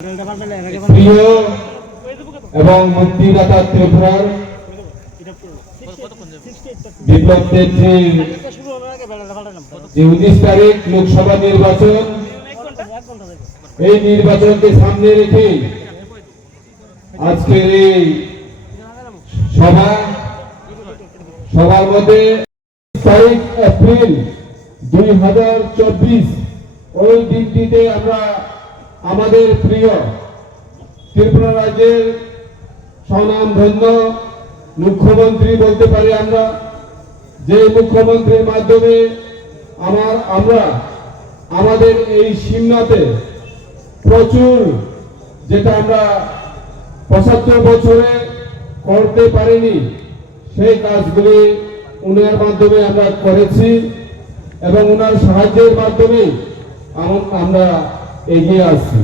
প্রিয় এবং মুক্তিদাতা ত্রিপুরার বিপ্লব নেত্রীর যে 19 তারিখ লোকসভা নির্বাচন, এই নির্বাচনকে সামনে রেখে আজকের এই সবার মধ্যে তারিখ এপ্রিল 2024 ওই দিনটিতে আমরা আমাদের প্রিয় ত্রিপুরা রাজ্যের স্বনামধন্য মুখ্যমন্ত্রী বলতে পারি আমরা, যে মুখ্যমন্ত্রীর মাধ্যমে আমরা আমাদের এই সিমনাতে প্রচুর, যেটা আমরা 75 বছরে করতে পারিনি, সেই কাজগুলি উনার মাধ্যমে আমরা করেছি এবং উনার সাহায্যের মাধ্যমে আমরা এগিয়ে আসছি।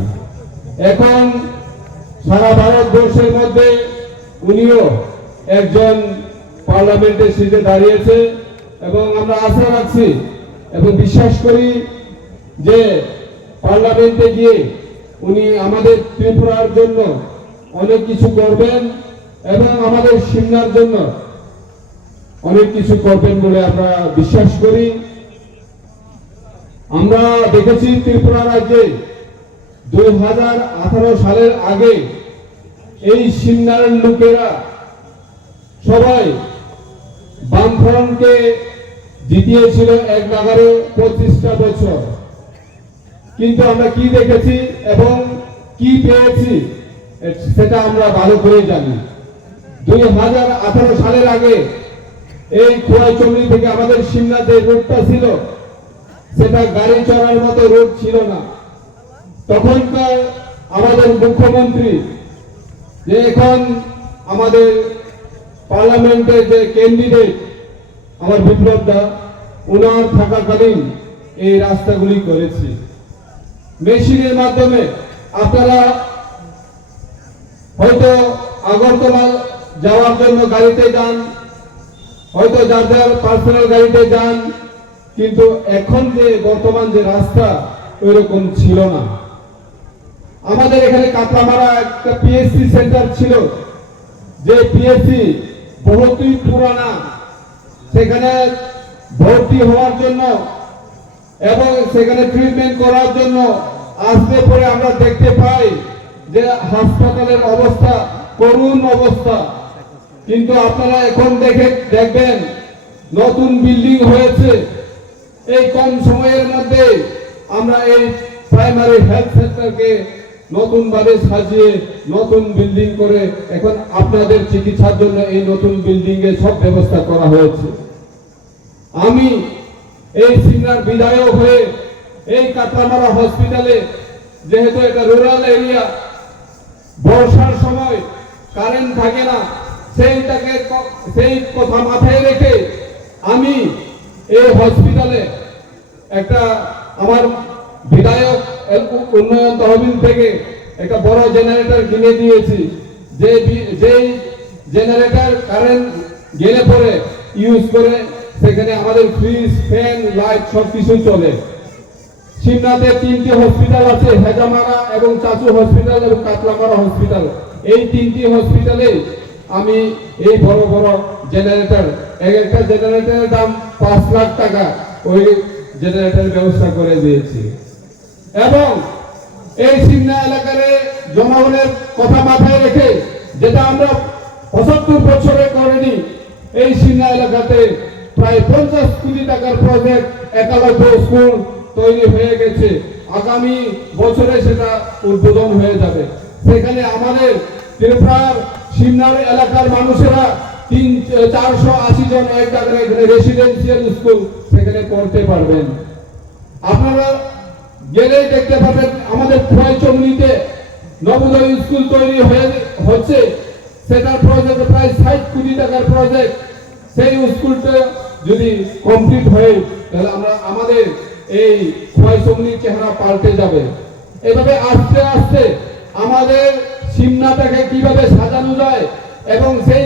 এখন সারা ভারতবর্ষের মধ্যে উনিও একজন পার্লামেন্টের সিটে দাঁড়িয়েছে এবং আমরা আশা রাখছি এবং বিশ্বাস করি যে পার্লামেন্টে গিয়ে উনি আমাদের ত্রিপুরার জন্য অনেক কিছু করবেন এবং আমাদের সিমনার জন্য অনেক কিছু করবেন বলে আমরা বিশ্বাস করি। আমরা দেখেছি ত্রিপুরা রাজ্যে 2018 সালের আগে এই সিমনার লোকেরা সবাই বামফ্রন্টকে জিতিয়েছিল এক নাগারে 25টা বছর, কিন্তু আমরা কি দেখেছি এবং কি পেয়েছি সেটা আমরা ভালো করে জানি। 2018 সালের আগে এই খোয়াইচমনি থেকে আমাদের সিমনা যে রোডটা ছিল সেটা গাড়ি চলার মতো রোড ছিল না। তখনকার আমাদের মুখ্যমন্ত্রী, যে এখন আমাদের পার্লামেন্টের যে ক্যান্ডিডেট আমার বিপ্লব দা, ওনার থাকাকালীন এই রাস্তাগুলি করেছি মেশিনের মাধ্যমে। আপনারা হয়তো আগরতলা যাওয়ার জন্য গাড়িতে যান, হয়তো যার যার পার্সোনাল গাড়িতে যান, কিন্তু এখন যে বর্তমান যে রাস্তা ওইরকম ছিল না। আমাদের এখানে কাতলামারা একটা পিএসসি সেন্টার ছিল, যে পিএসসি বহুতই পুরানা, সেখানে ভর্তি হওয়ার জন্য এবং সেখানে ট্রিটমেন্ট করার জন্য আসলে পরে আমরা দেখতে পাই যে হাসপাতালের অবস্থা করুণ অবস্থা। কিন্তু আপনারা এখন দেখবেন নতুন বিল্ডিং হয়েছে। এই কম সময়ের মধ্যে আমরা এই প্রাইমারি হেলথ সেন্টারকে নতুন ভাবে সাজিয়ে নতুন বিল্ডিং করে এখন আপনাদের চিকিৎসার জন্য এই নতুন বিল্ডিং এ সব ব্যবস্থা করা হয়েছে। আমি এই সিমনার বিধায়ক হয়ে এই কাতলামারা হসপিটালে, যেহেতু এটা রুরাল এরিয়া, বর্ষার সময় কারেন্ট থাকে না, সেই কথা মাথায় রেখে আমি এই হসপিটালে একটা আমার বিধায়ক উন্নয়ন তহবিল থেকে একটা বড় জেনারেটর কিনে দিয়েছি, যেই জেনারেটর কারেন্ট গেলে পরে ইউজ করে সেখানে আমাদের ফ্রিজ, ফ্যান, লাইট সবকিছু চলে। সিমনাতে 3টি হসপিটাল আছে, হেজামারা এবং চাচু হসপিটাল এবং কাতলামারা হসপিটাল। এই 3টি হসপিটালে আমি এই বড় বড় জেনারেটর, একটা জেনারেটরের দাম 5 লাখ টাকা, ওই জেনারেটরের ব্যবস্থা করে দিয়েছি। এবং এই সিমনা এলাকার জনগণের কথা মাথায় রেখে, যেটা আমরা 75 বছরে করিনি, এই সিমনা এলাকাতে প্রায় 50 কোটি টাকার প্রজেক্ট, 91 স্কুল তৈরি হয়ে গেছে। আগামী বছরে সেটা উদ্বোধন হয়ে যাবে। সেখানে আমাদের ত্রিপুরার সিমনার এলাকার মানুষেরা 480 জন এক জায়গায় এখানে রেসিডেন্সিয়াল স্কুল সেখানে পড়তে পারবেন। আপনারা গেলেই দেখতে পাবেন আমাদের খোয়াইচমনিতে নবোদয় স্কুল তৈরি হচ্ছে। সেটার প্রজেক্ট প্রায় 60 কোটি টাকার প্রজেক্ট। সেই স্কুলটা যদি কমপ্লিট হয় তাহলে আমাদের এই খোয়াইচমনির চেহারা পাল্টে যাবে। এভাবে আস্তে আস্তে আমাদের সিমনাটাকে কিভাবে সাজানো যায় এবং সেই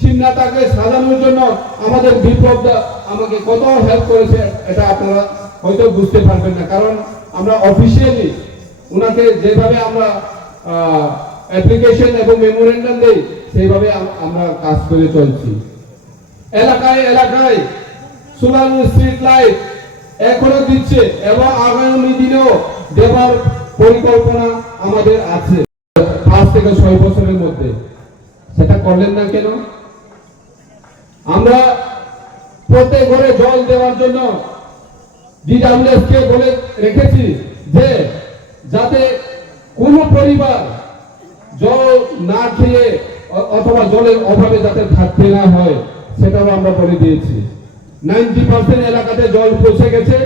সিমনাটাকে সাজানোর জন্য আমাদের বিপ্লবদা আমাকে কত হেল্প করেছে, এটা আপনারা হয়তো বুঝতে পারবেন না, কারণ আমরা অফিসিয়ালি উনাকে যেভাবে আমরা অ্যাপ্লিকেশন এবং মেমোরেন্ডাম দেই সেইভাবে আমরা কাজ করে চলছি। এলাকায় এলাকায় সোলার স্ট্রিট লাইট এখনো দিচ্ছে এবং আগামী দিনেও দেওয়ার পরিকল্পনা আমাদের আছে 5 থেকে 6 বছরের মধ্যে। সেটা করলেন না কেন? আমরা প্রত্যেক ঘরে জল দেওয়ার জন্য ডিডব্লিউএস কে বলে রেখেছি যে যাতে কোনো পরিবার জল না খেয়ে অথবা জলের অভাবে যাতে থাকতে না হয় সেটাও আমরা বলে দিয়েছি। 90% এলাকাতে জল পৌঁছে গেছে,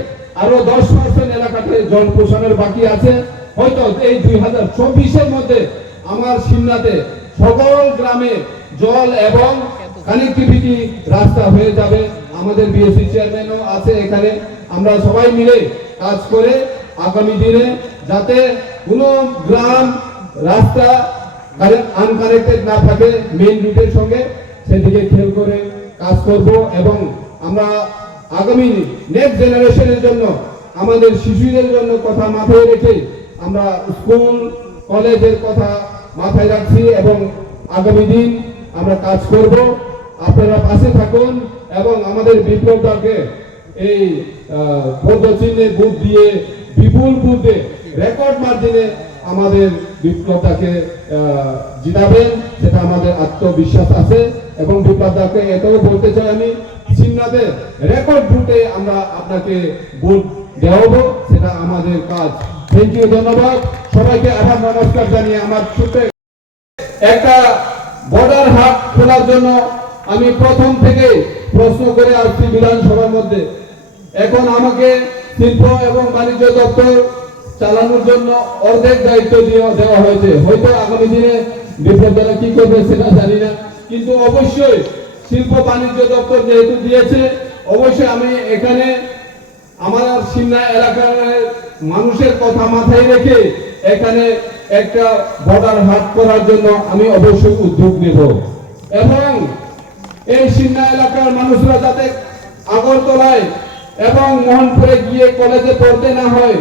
আরো 10% এলাকাতে জল পৌঁছানোর বাকি আছে। হয়তো এই 2024-এর মধ্যে আমার সিমনাতে সকল গ্রামে জল এবং কানেক্টিভিটি রাস্তা হয়ে যাবে। আমাদের বিএসসি চেয়ারম্যানও আছে এখানে। আমরা সবাই মিলে কাজ করে আগামী দিনে যাতে কোনো গ্রাম রাস্তা আনকানেক্টেড না থাকে মেইন রুটের সঙ্গে, সেদিকে খেয়াল করে কাজ করব এবং আমরা আগামী নেক্সট জেনারেশনের জন্য আমাদের শিশুদের জন্য কথা মাথায় রেখে আমরা স্কুল কলেজের কথা মাথায় রাখছি এবং আগামী দিন আমরা কাজ করব। আপনারা পাশে থাকুন এবং আমাদের বিপ্লব দলকে এই পদচিহ্নে ভোট দিয়ে বিপুল ভোটে রেকর্ড মার্জিনে আমাদের বিপ্লবটাকে জিতাবেন, সেটা আমাদের আত্মবিশ্বাস আছে। এবং বিপ্লব দাকে এটাও বলতে চাই আমি, সিমনাতে রেকর্ড ভোটে আমরা আপনাকে ভোট দেওয়াবো, সেটা আমাদের কাজ। থ্যাংক ইউ, ধন্যবাদ সবাইকে। আবার নমস্কার জানিয়ে আমার ছোট্ট একটা বর্ডার হাট খোলার জন্য আমি প্রথম থেকে প্রশ্ন করে আসছি বিধানসভার মধ্যে। এখন আমাকে শিল্প এবং বাণিজ্য দপ্তর চালানোর জন্য অর্ধেক দায়িত্ব দেওয়া হয়েছে। হয়তো আগামী দিনে বিপ্লব দ্বারা কি করবে সেটা জানি না, কিন্তু অবশ্যই শিল্প বাণিজ্য দপ্তর যেহেতু দিয়েছে, অবশ্যই আমি এখানে আমার সিমনা এলাকার মানুষের কথা মাথায় রেখে এখানে একটা বর্ডার হাট করার জন্য আমি অবশ্যই উদ্যোগ নেব এবং এই সিমনা এলাকার মানুষরা যাতে আগরতলায় এবং মোহনপুরে গিয়ে কলেজে পড়তে না হয়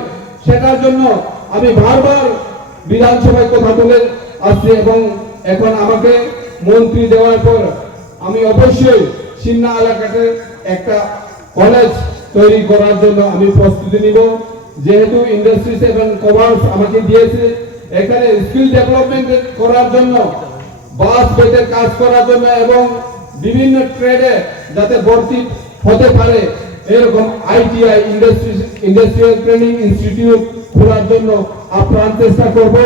সেটার জন্য আমি বারবার বিধানসভায় কথা বলে আসছি এবং এখন আমাকে মন্ত্রী দেওয়ার পর আমি অবশ্যই সিমনা এলাকাতে একটা কলেজ তৈরি করার জন্য আমি প্রস্তুতি নিব। যেহেতু ইন্ডাস্ট্রিজ এবং কমার্স আমাকে দিয়েছে, এখানে স্কিল ডেভেলপমেন্ট করার জন্য, বাস বেতের কাজ করার জন্য এবং বিভিন্ন ট্রেডে যাতে ভর্তি হতে পারে এরকম আইটিআই ইন্ডাস্ট্রিয়াল ট্রেনিং ইনস্টিটিউট খোলার জন্য আপ্রাণ চেষ্টা করব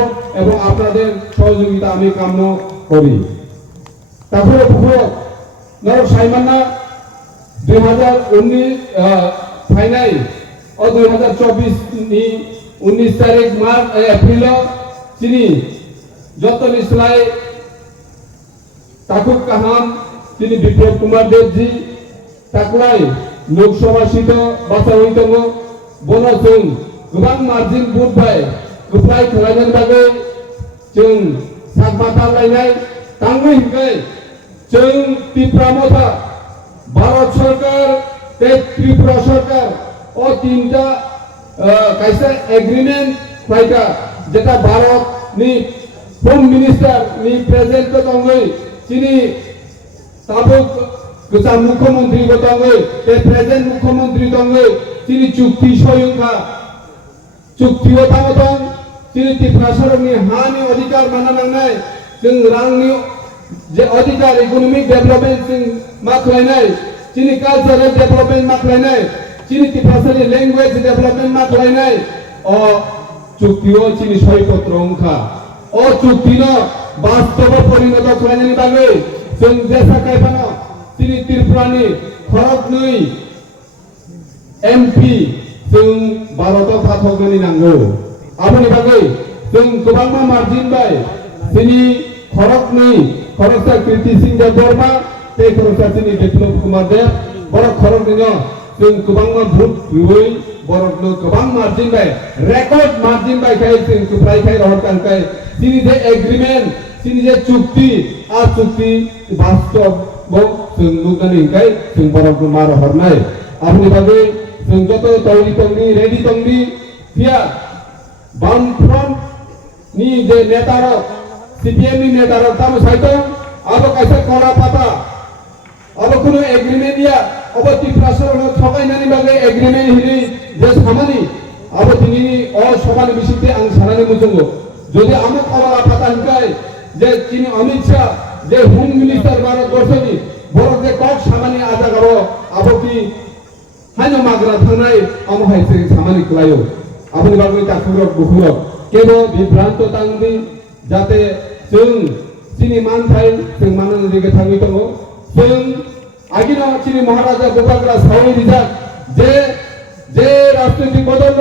এবং আপনাদের সহযোগিতা আমি কামনা করি। তারপরে নরক সাইমান্না 2019 ফাইনাল ও 2024 তারিখ এপ্রিল তিনি যতন ইসলাই তাকুব কাহাম তিনি বিপ্লব কুমার দেবজি তাকলাই লোকসভা সিট বাসা হইতङ বनो जों गोबां मार्जिन बुथबाय गोफ्लाय खालामनायनि बागै जों सागबादालायनाय तांगै हिंगै जों त्रिपुरा भारत सरकार त्रिपुरा सरकार ও তিনটা কাইসা এগ্রিমেন্ট ফাইকা যেটা ভারত নি হোম মিনিস্টার নি প্রেজেন্ট তঙ্গই তিনি তাবক গোসা মুখ্যমন্ত্রী গতঙ্গই তে প্রেজেন্ট মুখ্যমন্ত্রী তঙ্গই তিনি চুক্তি সয়ংখা চুক্তিও তামতং তিনি ত্রিপুরা সরকারनि हानि अधिकार माना नांनाय जों रांनि जे अधिकार इकोनॉमिक डेवलपमेंट जों माखलायनाय তিনি কালचारेल डेवलपमेंट माखलायनाय তিনি ত্রিপুরাनि लैंग्वेज डेवलपमेंट माखलायनाय अ चुক্তিও তিনি সইপত্র অংখা ও চুক্তিন বাস্তব পরিণত খালাयनायनि बागै जों जेसा कायबानो তিনি ত্রিপুরাनि खरक नै एमपि जों भारताव फाथगनि नांगौ आबनि बागै जों गोबां मार्जिन बाय তিনি खरक नै खरकसा कीर्ति सिंह देव बर्मा ते खरकसा তিনি বিপ্লব কুমার দেব বড় खरक दिनो जों गोबां भोट होयै बरकनो गोबां margin bye record margin bye खाय जों कुफ्राय खाय रहरकान खाय তিনি যে एग्रीमेंट তিনি যে চুক্তি आ चुक्ति वास्तव जों नुगानि खाय जों बरकनो मार हरनाय आबनि बागै जों जत तौरि तंगि रेडी तंगि फिया बाम front ni je netarok CPM ni netarok tamu saitong abo kaisa kola pata abo kuno agreement ya abo tiprasor no thokai nani bage agreement hili je samani abo tini o soban bisite ang sanani mutungo যদি আমক কলা পাতা হিকাই যে তিনি অমিত শাহ যে home minister ভারতবর্ষনি বড় যে cock সামানি আজা গাবো আবো কি হাইনো মাগরা থানাই আম হাইছে সামানি ক্লায়ো আপনি বাগৈ তাকুরক বুকুরক কেবো বিভ্রান্ত তাংদি যাতে जों চিনি মানথাই जों মানন দিকে থাঙ্গি দङ जों আগিনো চিনি মহারাজা গোপালরা সাউনি রিজাক যে রাজনৈতিক বদল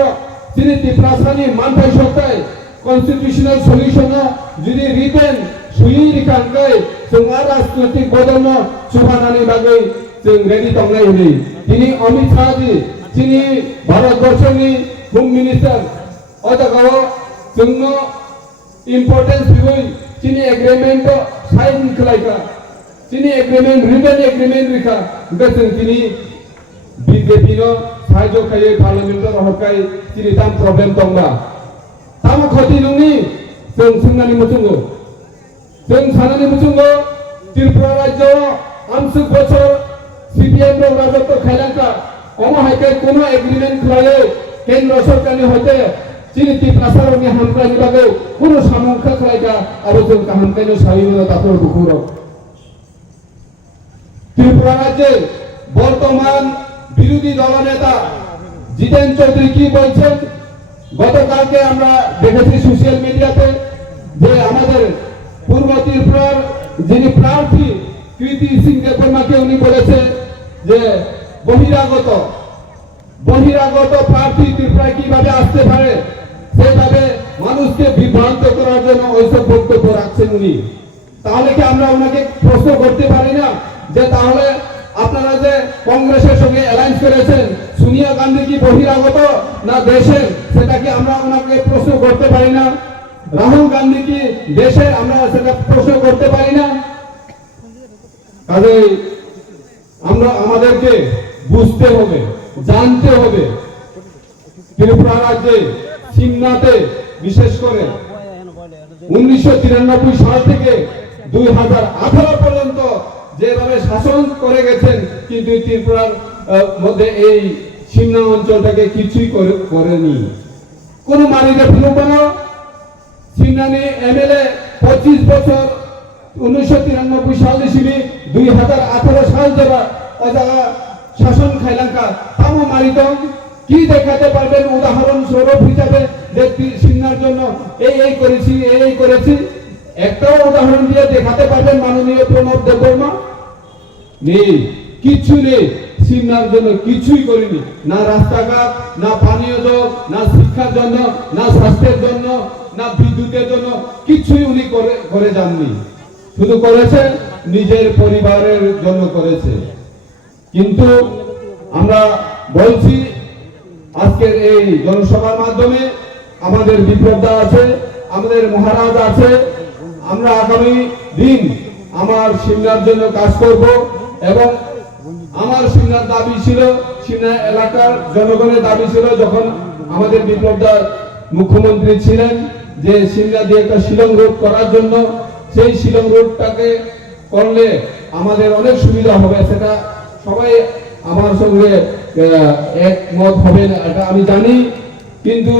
চিনি তিপ্রাসানি মানথাই সত্তাই constitutional solution যদি রিটেন সুই রিখানকাই जों রাজনৈতিক বদল সুবানানি বাগৈ जों রেডি তংলাই হলি তিনি অমিত শাহ জি যিনি ভারতবর্ষনি হোম মিনিস্টার অজাগাও जोंनो ইম্পর্টেন্স বিবই তিনি এগ্রিমেন্ট সাইন খালাইকা তিনি এগ্রিমেন্ট রিটেন এগ্রিমেন্ট রিখা গসং তিনি বিজেপি নো সাহায্য খাই পার্লামেন্ট হকাই তিনি তাম প্রবলেম তংবা তাম ক্ষতি ননি जों सोंनानै मुचुंगो जों सानानै मुचुंगो त्रिपुरा राज्य आमसुक बছর সিপিএম रो राजत्व खायलांका अम हाइके कोनो एग्रीमेंट खलायो केंद्र सरकारनि हते चिनि तिप्रासारनि हामख्लायनि बागै कोनो सामंखा खलायका आरो जों काहामखायनो सायनो तापर बुकुर त्रिपुरा राज्ये বর্তমান বিরোধী দলনেতা জিতেন চৌধুরী কি বলছেন গতকালকে আমরা দেখেছি সোশ্যাল মিডিয়াতে যে আমাদের পূর্ব ত্রিপুরার যিনি প্রার্থী কৃতি সিং দেববর্মাকে উনি বলেছে যে বহিরাগত প্রার্থী ত্রিপুরায় কিভাবে আসতে পারে সেভাবে মানুষকে বিভ্রান্ত করার জন্য ওইসব বক্তব্য রাখছেন উনি তাহলে কি আমরা ওনাকে প্রশ্ন করতে পারি না যে তাহলে আপনারা যে কংগ্রেসের সঙ্গে অ্যালায়েন্স করেছেন সোনিয়া গান্ধী কি বহিরাগত না দেশের সেটা কি আমরা ওনাকে প্রশ্ন করতে পারি না রাহুল গান্ধী কি দেশের আমরা সেটা প্রশ্ন করতে পারি না কাজেই আমরা আমাদেরকে বুঝতে হবে জানতে হবে ত্রিপুরা রাজ্যে সিমনাতে বিশেষ করে 1993 সাল থেকে 2018 পর্যন্ত যেভাবে শাসন করে গেছেন কিন্তু ত্রিপুরার মধ্যে এই সিমনা অঞ্চলটাকে কিছুই করেনি কোন মারিদে ফিরোপানো সিমনানি এমএলএ 25 বছর 1993 সাল থেকে 2018 সাল যাবা অজাগা শাসন খাইলাঙ্কা তামো মারিদম কি দেখাতে পারবেন উদাহরণ স্বরূপ হিসাবে যে সিমনার জন্য এই করেছি একটাও উদাহরণ দিয়ে দেখাতে পারবেন মাননীয় প্রণব দেববর্মা নেই কিছু নেই সিমনার জন্য কিছুই করেনি না রাস্তাঘাট না পানীয় জল না শিক্ষার জন্য না স্বাস্থ্যের জন্য না বিদ্যুতের জন্য কিছুই উনি করে যাননি শুধু করেছে নিজের পরিবারের জন্য করেছে কিন্তু আমরা বলছি আজকের এই জনসভার মাধ্যমে আমাদের বিপ্লবদা আছে আমাদের মহারাজ আছে আমরা আগামী দিন আমার সিমনার জন্য কাজ করব এবং আমার সিমনার দাবি ছিল সিমনা এলাকার জনগণের দাবি ছিল যখন আমাদের বিপ্লবদা মুখ্যমন্ত্রী ছিলেন যে সিমনা দিয়ে একটা শিলং রোড করার জন্য সেই শিলং রোডটাকে করলে আমাদের অনেক সুবিধা হবে সেটা সবাই আমার সঙ্গে একমত হবে না এটা আমি জানি কিন্তু